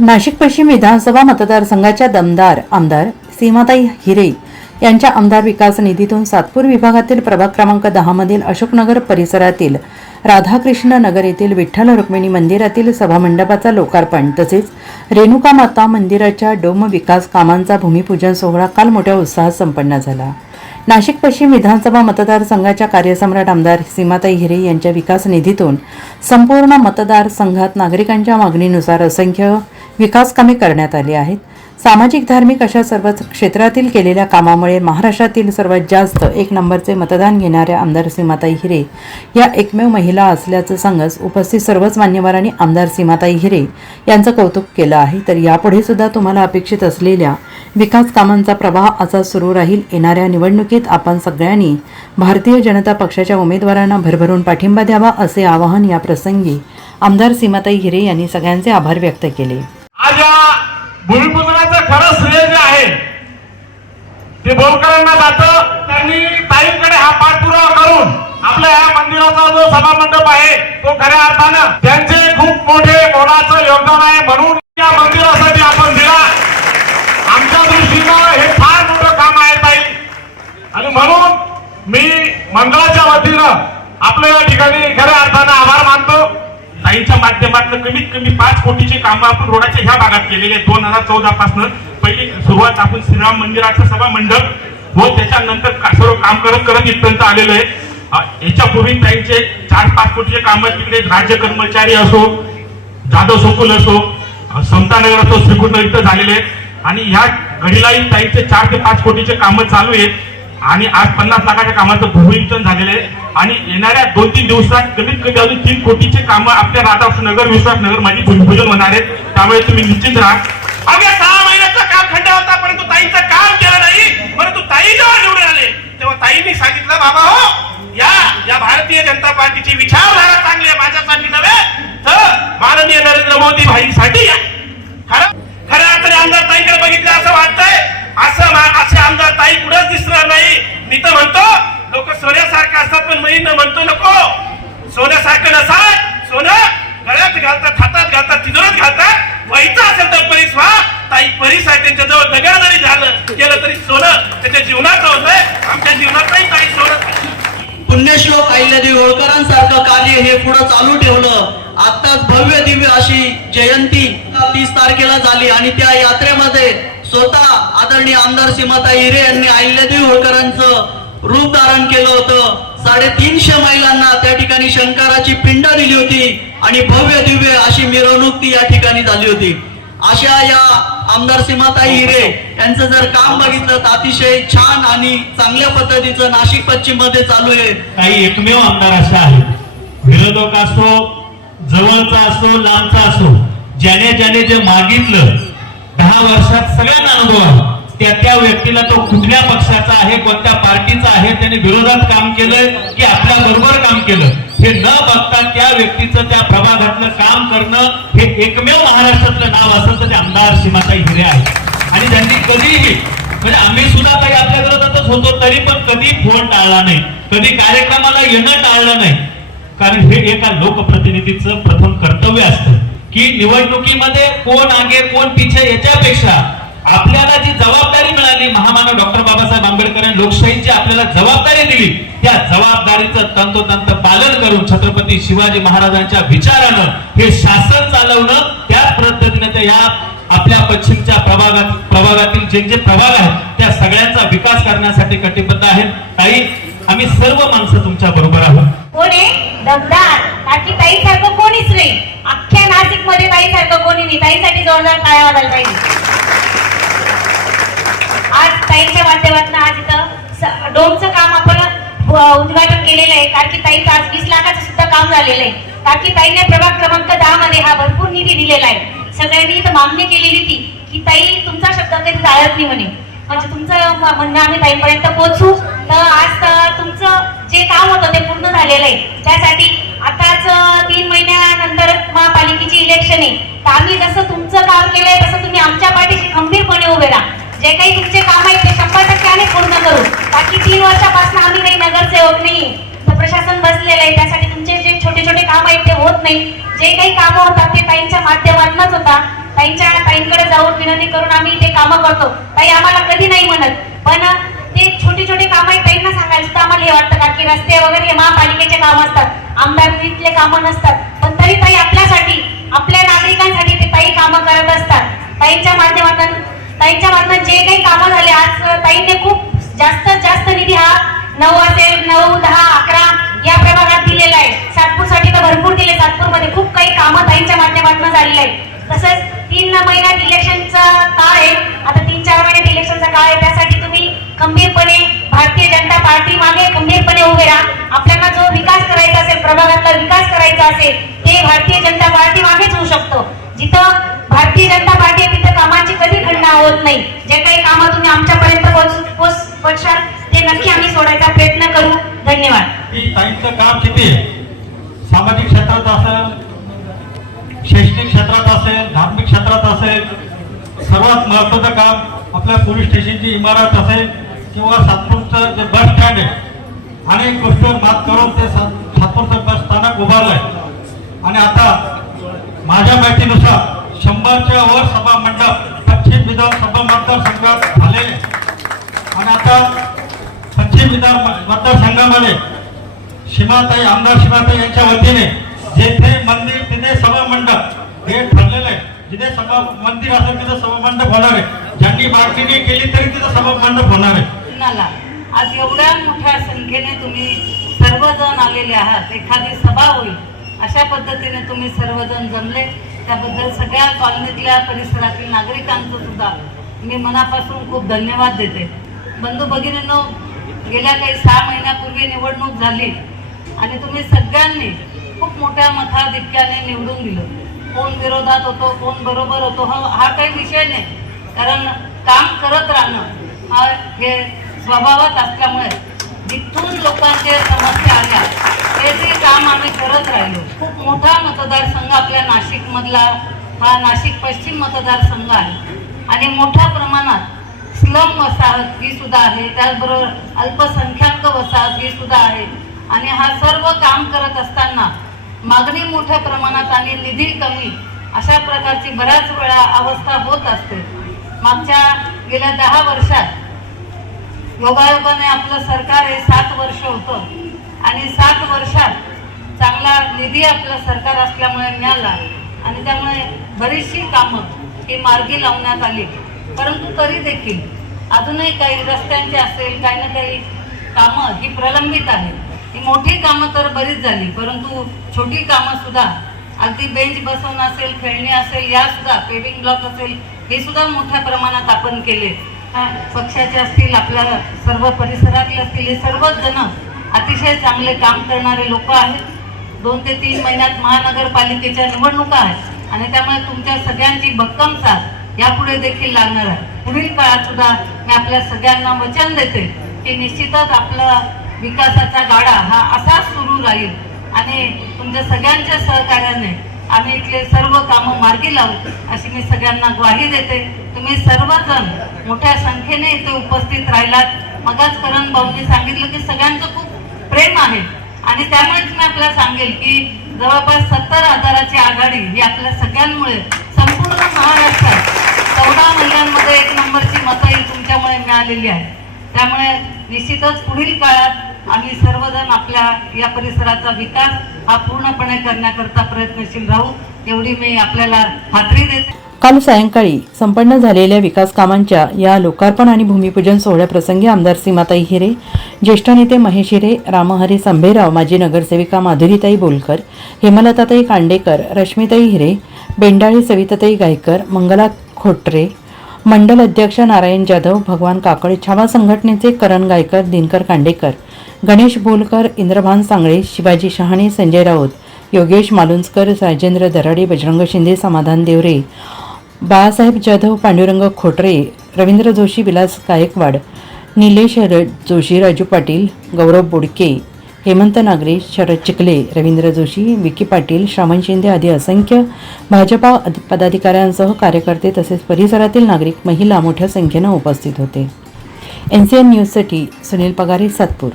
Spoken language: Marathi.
नाशिक पश्चिम विधानसभा मतदारसंघाच्या दमदार आमदार सीमाताई हिरे यांच्या आमदार विकास निधीतून सातपूर विभागातील प्रभाग क्रमांक दहामधील अशोकनगर परिसरातील राधाकृष्ण नगर येथील विठ्ठल रुक्मिणी मंदिरातील सभामंडपाचा लोकार्पण तसेच रेणुका माता मंदिराच्या डोम विकास कामांचा भूमिपूजन सोहळा काल मोठ्या उत्साहात संपन्न झाला. नाशिक पश्चिम विधानसभा मतदारसंघाच्या कार्यसम्राट आमदार सीमाताई हिरे यांच्या विकास निधीतून संपूर्ण मतदारसंघात नागरिकांच्या मागणीनुसार असंख्य विकास कामे करण्यात आली आहेत. सामाजिक धार्मिक अशा सर्वच क्षेत्रातील केलेल्या कामामुळे महाराष्ट्रातील सर्वात जास्त एक नंबरचे मतदान घेणाऱ्या आमदार सीमाताई हिरे या एकमेव महिला असल्याचं सांगत उपस्थित सर्वच मान्यवरांनी आमदार सीमाताई हिरे यांचं कौतुक केलं आहे. तर यापुढे सुद्धा तुम्हाला अपेक्षित असलेल्या विकास कामांचा प्रवाह असा सुरू राहील. येणाऱ्या निवडणुकीत आपण सगळ्यांनी भारतीय जनता पक्षाच्या उमेदवारांना भरभरून पाठिंबा द्यावा असे आवाहन या प्रसंगी आमदार सीमाताई हिरे यांनी सगळ्यांचे आभार व्यक्त केले. आज या भूमिपूजनाचं खरं श्रेय जे आहे ते बोलकरांना जातं. त्यांनी ताईंकडे हा पाठपुरावा करून आपल्या या मंदिराचा जो सभामंडप आहे तो खऱ्या अर्थानं त्यांचे खूप मोठे मोलाचं योगदान आहे म्हणून या मंदिरासाठी आपण दिला. आमच्या दृष्टीनं हे फार मोठं काम आहे ताई. आणि म्हणून मी मंडळाच्या वतीनं आपल्या या ठिकाणी खऱ्या अर्थानं आभार मानतो. ताईंच्या माध्यमातून कमीत कमी पाच कोटीचे कामं आपण रोडाच्या ह्या भागात केलेले आहेत. दोन हजार चौदा पासून पहिली सुरुवात आपण श्रीराम मंदिराचं सभा मंडप व त्याच्यानंतर सर्व काम करत करत इथपर्यंत आलेलो आहे. याच्यापूर्वी ताईंचे चार पाच कोटीचे काम तिकडे राज्य कर्मचारी असो जाधव सोकुल असो समतानगर असो श्रीकृष्ण इथं झालेले आहेत. आणि ह्या घडीलाही ताईचे चार ते पाच कोटीचे कामं चालू आहेत. आणि आज पन्नास लाखाच्या कामाचं भूमिंचन झालेलं आहे. आणि येणाऱ्या दोन तीन दिवसात कमीत कमी अजून तीन कोटीचे कामं आपल्या राधाकृष्ण नगर विश्वास नगर माझी भूमिपूजन होणार आहेत. त्यामुळे तुम्ही निश्चित राहा अगे सहा महिन्याचा काम खंड होता परंतु ताईचं काम केलं नाही परंतु ताई जेव्हा निवडून आले तेव्हा ताईंनी सांगितलं बाबा हो या या भारतीय जनता पार्टीची विचारधारा चांगली आहे माझ्यासाठी नव्हे तर माननीय नरेंद्र मोदी भाईसाठी या खरं खऱ्या अर्थाने आमदार ताईकडे बघितलं असं वाटतंय असं मा- असे आमदार ताई कुठंच दिसणार नाही मी तर म्हणतो लोक सोन्यासारखं असतात पण मी न म्हणतो नको सोन्यासारखं असाल सोनं गळ्यात घालतात हातात घालतात तिजोरीत घालतात व्हायचं असेल तर परीस व्हा. ताई परीस आहे त्यांच्या जवळ दगड जरी झालं केलं तरी सोनं त्याच्या जीवनाचं होतंय आमच्या जीवनातही काही सोनं पुण्यश्लोक अहिल्यादेवी होळकरांसारखं कार्य हे पुढे चालू ठेवलं. आताच भव्य दिव्य अशी जयंती तीस तारखेला झाली आणि त्या यात्रेमध्ये स्वतः आदरणीय आमदार सीमाता हिरे यांनी अहिल्यादेवी होळकरांचं रूप धारण केलं होतं. साडेतीनशे महिलांना त्या ठिकाणी शंकराची पिंड दिली होती आणि भव्य दिव्य अशी मिरवणूक ती या ठिकाणी झाली होती. अशा या आमदार सीमाताई हिरे यांचं जर काम बघितलं तर अतिशय छान आणि चांगल्या पद्धतीचं नाशिक पश्चिममध्ये चालू आहे. काही एकमेव आमदार असे आहेत. विरोधक असो जवळचा असो लांबचा असो ज्याने ज्याने जे मागितलं दहा वर्षात सगळ्यांना अनुभव त्या त्या व्यक्तीला तो कुठल्या पक्षाचा आहे कोणत्या पार्टीचा आहे त्याने विरोधात काम केलं की आपल्या बरोबर काम केलं. हे न बघता त्या व्यक्तीचं त्या प्रभागातलं काम करणं हे एकमेव महाराष्ट्रातलं नाव असं तर ते आमदार सीमाताई हिरे आहे आणि त्यांनी कधीही म्हणजे आम्ही सुद्धा काही आपल्या विरोधातच होतो तरी पण कधी फोन टाळला नाही कधी कार्यक्रमाला येणं टाळलं नाही. कारण हे एका लोकप्रतिनिधीचं प्रथम कर्तव्य असतं की निवडणुकीमध्ये कोण आगे कोण पिछे याच्यापेक्षा आपल्याला जी जबाबदारी मिळाली महामानव डॉक्टर बाबासाहेब आंबेडकर यांनी लोकशाहीची आपल्याला जबाबदारी दिली त्या जबाबदारीचं तंतोतंत पालन करून छत्रपती शिवाजी महाराजांच्या विचारानं हे शासन चालवणं त्याच पद्धतीने या आपल्या पश्चिमच्या प्रभागात प्रभागातील जे जे प्रभाग आहेत त्या सगळ्यांचा विकास करण्यासाठी कटिबद्ध आहेत. ताई आम्ही सर्व माणसं तुमच्या बरोबर आहोत. कोण? आहे दमदार. बाकी ताई सारखं कोणीच नाही. अख्ख्या नाशिकमध्ये ताई सारखं कोणी नाही. ताईसाठी जोरदार टाळ्या वाजायला पाहिजे आज ताईच्या माध्यमातून आज इथं. डोमचं काम आपण उद्घाटन केलेलं आहे. कारण की ताईचं आज वीस लाखाचं सुद्धा काम झालेलं आहे. कारण की ताईने प्रभाग क्रमांक दहा मध्ये हा भरपूर निधी दिलेला आहे. सगळ्यांनी इथं मागणी केलेली होती की ताई तुमचा शब्द कधी जाळत नाही म्हणे. म्हणजे तुमचं म्हणणं आम्ही ताईपर्यंत पोहोचू. तर आज तुमचं जे काम होतं ते पूर्ण झालेलं आहे. त्यासाठी आताच तीन महिन्यानंतर महापालिकेची इलेक्शन आहे. तर आम्ही जसं तुमचं काम केलंय तसं तुम्ही आमच्या पाठीशी खंबीरपणे उभे राहा. जे काही तुमचे काम आहेत ते शंभर टक्क्याने पूर्ण करू. बाकी तीन वर्षापासून आम्ही काही नगरसेवक नाही. तर प्रशासन बसलेलं आहे. त्यासाठी तुमचे जे छोटे छोटे काम आहेत ते होत नाही. जे काही कामं होतात ते ताईंच्या माध्यमातूनच होता ताईंच्या ताईंकडे जाऊन विनंती करून आम्ही ते कामं करतो. ताई आम्हाला कधी नाही म्हणत. पण ते छोटे छोटे काम आहेत ताईंना सांगायला सुद्धा आम्हाला हे वाटतं का की रस्ते वगैरे हे महापालिकेचे कामं असतात. आमदारकीतले कामं नसतात. पण तरी ताई आपल्यासाठी आपल्या नागरिकांसाठी ते ताई कामं करत असतात. ताईंच्या माध्यमातून ताईंच्या माध्यमातून जे काही कामं झाले आज ताईंनी खूप जास्तीत जास्त निधी हा नऊ असेल नऊ दहा अकरा या प्रभागात दिलेला आहे. सातपूरसाठी तर भरपूर दिले. सातपूरमध्ये खूप काही कामं ताईंच्या माध्यमातून झालेली आहे तसंच तीन महिन्यात इलेक्शनचा काळ आहे. आता तीन चार महिन्यात इलेक्शनचा काळ आहे. त्यासाठी तुम्ही खंबीरपणे भारतीय जनता पार्टी मागे खंबीरपणे उभे राहा. आपल्याला जो विकास करायचा असेल प्रभागातला विकास करायचा असेल ते भारतीय जनता पार्टी मागेच होऊ शकतो. जिथं भारतीय जनता पार्टी कामाची कधी खंडा होत नाही. जे काही कामं तुम्ही आमच्यापर्यंत पोहोचवाल ते नक्की आम्ही सोडायचा प्रयत्न करू. धन्यवाद. की ताईंचं काम किती आहे? सामाजिक क्षेत्रात असेल शैक्षणिक क्षेत्रात असेल धार्मिक क्षेत्रात असेल सर्वात महत्वाचं काम आपल्या पोलीस स्टेशनची इमारत असेल किंवा सातपूरचं जे बस स्टँड आहे. अनेक गोष्टीवर मात करून ते सातपूरचं बस स्थानक उभारलंय. आणि आता माझ्या माहितीनुसार शंभरच्या वर सभा मंडप पश्चिम विधानसभा मतदारसंघात झालेले आणि आता पश्चिम विधान मतदारसंघामध्ये सीमाताई आमदार सीमाताई यांच्या वतीने जेथे मंदिर तिथे सभा मंडप हे ठरलेलं आहे. जिथे सभा मंदिर असेल तिथे सभा मंडप होणार आहे. ज्यांनी मागणी केली तरी तिथे सभा मंडप होणार आहे. आज एवढ्या मोठ्या संख्येने तुम्ही सर्वजण आलेले आहात. एखादी सभा होईल. अशा पद्धतीने तुम्ही सर्वजण जमले. त्याबद्दल सगळ्या कॉलनीतल्या परिसरातील नागरिकांचं सुद्धा मी मनापासून खूप धन्यवाद देते. बंधू भगिनींनो गेल्या काही सहा महिन्यापूर्वी निवडणूक झाली आणि तुम्ही सगळ्यांनी खूप मोठ्या मथाधिक्याने निवडून दिलं. कोण विरोधात होतो कोण बरोबर होतो हा हा काही विषय नाही. कारण काम करत राहणं हा हे स्वभावात असल्यामुळे जिथून लोकांच्या समस्या आल्या. ते ते काम आम्ही करत राहिलो खूप मोठा मतदारसंघ आपल्या नाशिकमधला हा नाशिक पश्चिम मतदारसंघ आहे. आणि मोठ्या प्रमाणात स्लम वसाहत ही सुद्धा आहे त्याचबरोबर अल्पसंख्याक वसाहत ही सुद्धा आहे. आणि हा सर्व काम करत असताना मागणी मोठ्या प्रमाणात आणि निधी कमी अशा प्रकारची बऱ्याच वेळा अवस्था होत असते. मागच्या गेल्या दहा वर्षात योगायोगाने आपलं सरकार हे सात वर्ष होतं. आणि सात वर्षात चांगला निधी आपलं सरकार असल्यामुळे मिळाला. आणि त्यामुळे बरीचशी कामं ही मार्गी लावण्यात आली. परंतु तरी देखील अजूनही काही रस्त्यांची असेल काही ना काही कामं ही प्रलंबित आहेत. ही मोठी कामं तर बरीच झाली परंतु छोटी कामंसुद्धा अगदी बेंच बसवणं असेल खेळणी असेल यासुद्धा पेविंग ब्लॉक असेल हे सुद्धा मोठ्या प्रमाणात आपण केले पक्षाचे असतील आपल्या सर्व परिसरातले असतील हे सर्वच जण अतिशय चांगले काम करणारे लोक आहेत. दोन ते तीन महिन्यात महानगरपालिकेच्या निवडणुका आहेत आणि त्यामुळे तुमच्या सगळ्यांची भक्कम साथ यापुढे देखील लागणार आहे. पुढील काळात सुद्धा मी आपल्या सगळ्यांना वचन देते की निश्चितच आपला विकासाचा गाडा हा असाच सुरू राहील आणि तुमच्या सगळ्यांच्या सहकार्याने आम्ही इथले सर्व कामं मार्गी लावू अशी मी सगळ्यांना ग्वाही देते. तुम्ही सर्वजण मोठ्या संख्येने इथे उपस्थित राहिलात. मगाच करण भाऊंनी सांगितलं की सगळ्यांचं खूप प्रेम आहे. आणि त्यामुळेच मी आपल्याला सांगेल की जवळपास सत्तर हजाराची आघाडी ही आपल्या सगळ्यांमुळे संपूर्ण महाराष्ट्रात चौदा महिन्यांमध्ये एक नंबरची मतं ही तुमच्यामुळे मिळालेली आहे. त्यामुळे निश्चितच पुढील काळात आम्ही सर्वजण आपल्या या परिसराचा विकास हा पूर्णपणे करण्याकरता प्रयत्नशील राहू. एवढी मी आपल्याला खात्री देते. काल सायंकाळी संपन्न झालेल्या विकास कामांच्या या लोकार्पण आणि भूमिपूजन सोहळ्याप्रसंगी आमदार सीमाताई हिरे ज्येष्ठ नेते महेश हिरे रामहरी संभेराव माजी नगरसेविका माधुरीताई बोलकर हेमलताताई कांडेकर रश्मिताई हिरे बेंडाळी सविताताई गायकर मंगला खोटरे मंडल अध्यक्ष नारायण जाधव भगवान काकडे छावा संघटनेचे करण गायकर दिनकर कांडेकर गणेश बोलकर इंद्रभान सांगळे शिवाजी शहाणे संजय राऊत योगेश मालुंजकर राजेंद्र दराडे बजरंग शिंदे समाधान देवरे बाळासाहेब जाधव पांडुरंग खोटरे रवींद्र जोशी विलास गायकवाड निलेश शरद जोशी राजू पाटील गौरव बोडके हेमंत नागरे शरद चिखले रवींद्र जोशी विकी पाटील श्रावण शिंदे आदी असंख्य भाजपा पदाधिकाऱ्यांसह कार्यकर्ते तसेच परिसरातील नागरिक महिला मोठ्या संख्येनं उपस्थित होते. एन सी एन न्यूजसाठी सुनील पगारे सातपूर.